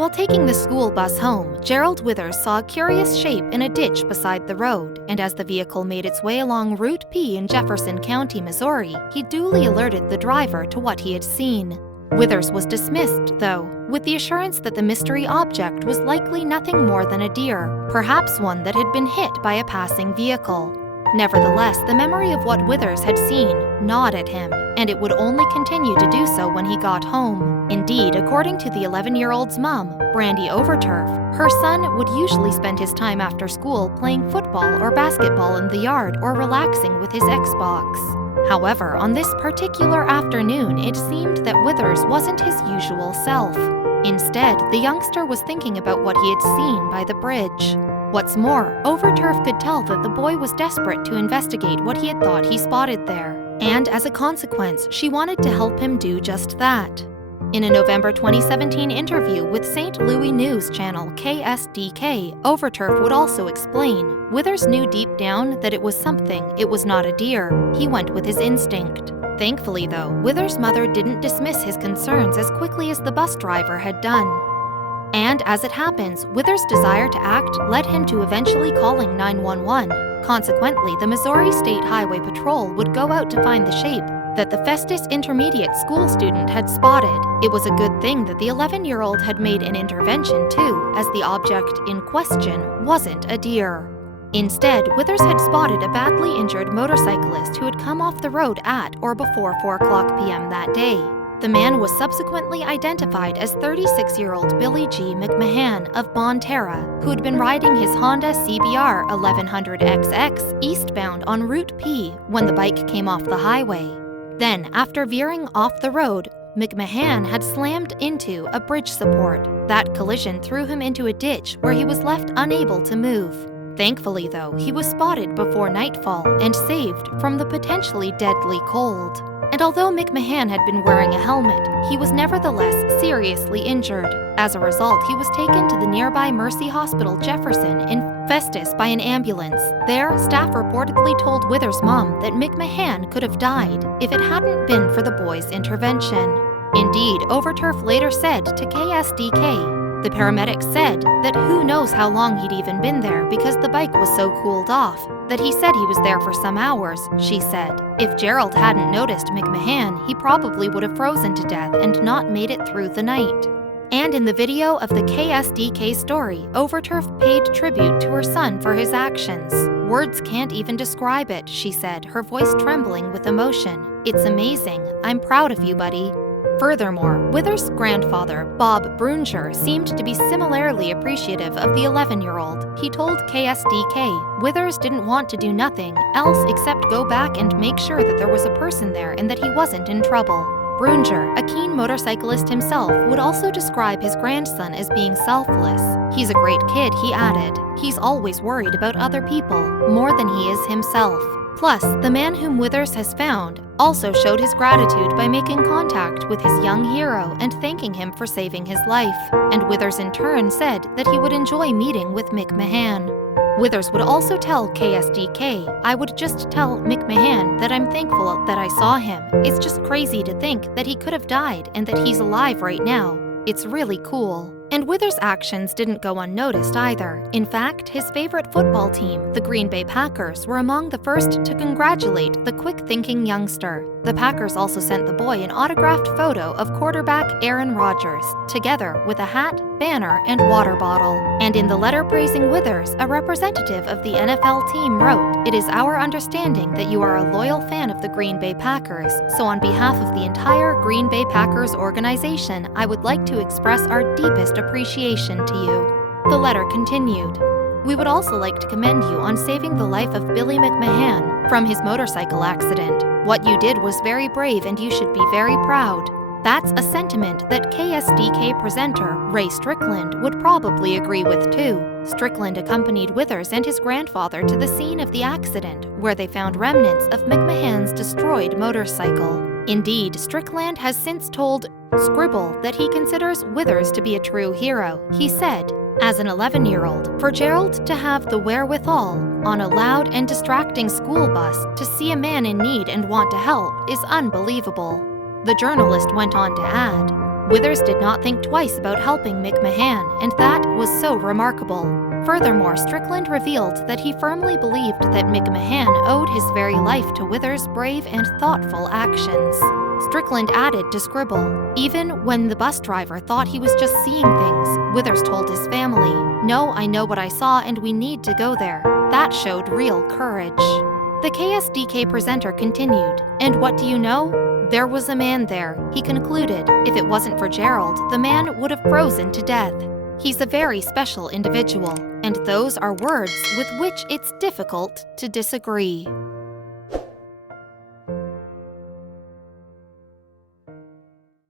While taking the school bus home, Gerald Withers saw a curious shape in a ditch beside the road, and as the vehicle made its way along Route P in Jefferson County, Missouri, he duly alerted the driver to what he had seen. Withers was dismissed, though, with the assurance that the mystery object was likely nothing more than a deer, perhaps one that had been hit by a passing vehicle. Nevertheless, the memory of what Withers had seen gnawed at him, and it would only continue to do so when he got home. Indeed, according to the 11-year-old's mom, Brandy Overturf, her son would usually spend his time after school playing football or basketball in the yard or relaxing with his Xbox. However, on this particular afternoon, it seemed that Withers wasn't his usual self. Instead, the youngster was thinking about what he had seen by the bridge. What's more, Overturf could tell that the boy was desperate to investigate what he had thought he spotted there, and as a consequence, she wanted to help him do just that. In a November 2017 interview with St. Louis news channel KSDK, Overturf would also explain, Withers knew deep down that it was something, it was not a deer. He went with his instinct. Thankfully, though, Withers' mother didn't dismiss his concerns as quickly as the bus driver had done. And as it happens, Withers' desire to act led him to eventually calling 911. Consequently, the Missouri State Highway Patrol would go out to find the shape that the Festus Intermediate School student had spotted. It was a good thing that the 11-year-old had made an intervention too, as the object in question wasn't a deer. Instead, Withers had spotted a badly injured motorcyclist who had come off the road at or before 4:00 p.m. that day. The man was subsequently identified as 36-year-old Billy G. McMahon of Bonne Terre, who had been riding his Honda CBR 1100XX eastbound on Route P when the bike came off the highway. Then, after veering off the road, McMahon had slammed into a bridge support. That collision threw him into a ditch where he was left unable to move. Thankfully, though, he was spotted before nightfall and saved from the potentially deadly cold. And although McMahon had been wearing a helmet, he was nevertheless seriously injured. As a result, he was taken to the nearby Mercy Hospital Jefferson in Festus by an ambulance. There, staff reportedly told Withers' mom that McMahon could have died if it hadn't been for the boy's intervention. Indeed, Overturf later said to KSDK, the paramedics said that who knows how long he'd even been there because the bike was so cooled off, that he said he was there for some hours, she said. If Gerald hadn't noticed McMahon, he probably would have frozen to death and not made it through the night. And in the video of the KSDK story, Overturf paid tribute to her son for his actions. Words can't even describe it, she said, her voice trembling with emotion. It's amazing. I'm proud of you, buddy. Furthermore, Withers' grandfather, Bob Brunger, seemed to be similarly appreciative of the 11-year-old. He told KSDK Withers didn't want to do nothing else except go back and make sure that there was a person there and that he wasn't in trouble. Brunger, a keen motorcyclist himself, would also describe his grandson as being selfless. He's a great kid, he added. He's always worried about other people, more than he is himself. Plus, the man whom Withers has found also showed his gratitude by making contact with his young hero and thanking him for saving his life. And Withers in turn said that he would enjoy meeting with McMahon. Withers would also tell KSDK, I would just tell McMahon that I'm thankful that I saw him. It's just crazy to think that he could have died and that he's alive right now. It's really cool. And Withers' actions didn't go unnoticed either. In fact, his favorite football team, the Green Bay Packers, were among the first to congratulate the quick-thinking youngster. The Packers also sent the boy an autographed photo of quarterback Aaron Rodgers, together with a hat, banner, and water bottle. And in the letter praising Withers, a representative of the NFL team wrote, "It is our understanding that you are a loyal fan of the Green Bay Packers, so on behalf of the entire Green Bay Packers organization, I would like to express our deepest appreciation to you." The letter continued, "We would also like to commend you on saving the life of Billy McMahon from his motorcycle accident. What you did was very brave and you should be very proud." That's a sentiment that KSDK presenter Ray Strickland would probably agree with too. Strickland accompanied Withers and his grandfather to the scene of the accident, where they found remnants of McMahon's destroyed motorcycle. Indeed, Strickland has since told Scribble that he considers Withers to be a true hero. He said, "As an 11-year-old, for Gerald to have the wherewithal on a loud and distracting school bus to see a man in need and want to help is unbelievable." The journalist went on to add, Withers did not think twice about helping McMahon, and that was so remarkable. Furthermore, Strickland revealed that he firmly believed that McMahon owed his very life to Withers' brave and thoughtful actions. Strickland added to scribble, "Even when the bus driver thought he was just seeing things, Withers told his family, 'No, I know what I saw and we need to go there.' That showed real courage." The KSDK presenter continued, "And what do you know? There was a man there," he concluded. "If it wasn't for Gerald, the man would have frozen to death. He's a very special individual, and those are words with which it's difficult to disagree."